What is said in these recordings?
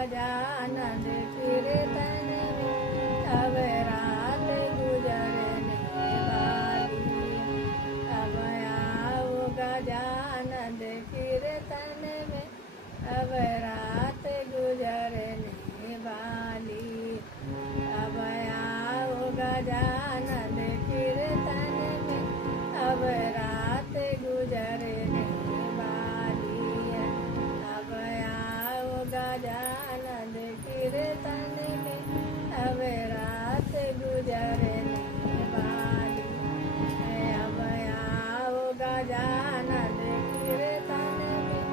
गजानन कीर्तन में अब रात गुजरने वाली। अब आओ गजानन कीर्तन में अब रात गुजरने वाली। अब आओ गजानन कीर्तन में अब रात गुजरने वाली है। अब आओ गजानन कीर्तन में अब रात गुजरने वाली है। अब आओ गजानन कीर्तन में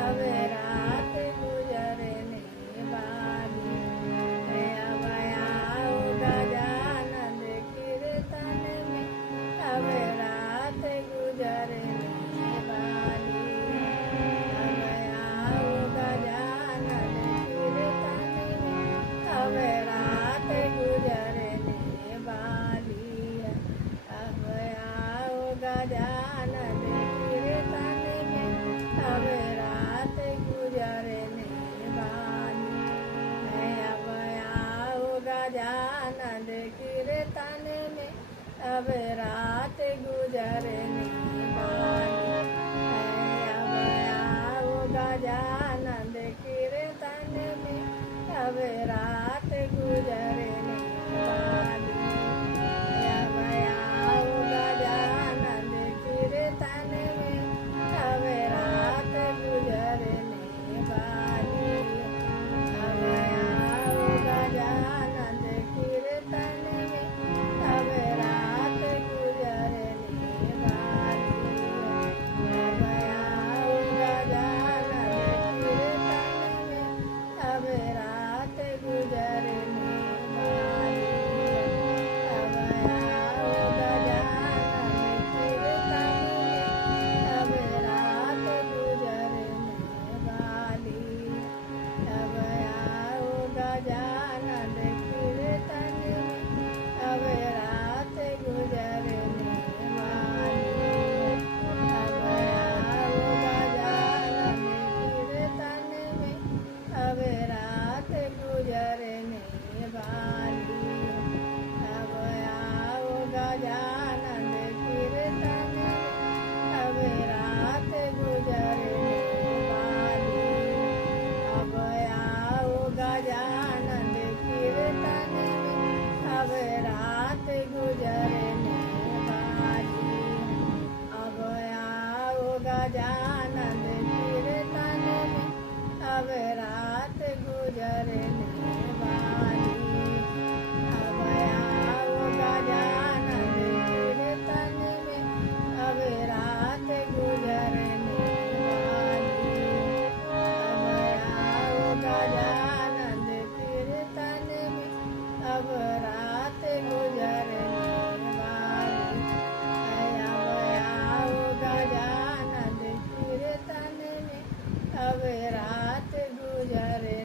अब रात गुजरने वाली है। अब आओ गजानन कीर्तन में अब रात गुजरने वाली। अब आओ गजानन कीर्तन में अब रात गुजरने वाली है। अब आओ गजानन कीर्तन में अब रात गुजरने वाली है। अब आओ गजानन कीर्तन में अब रात गुजरने वाली है। अब आओ गजानन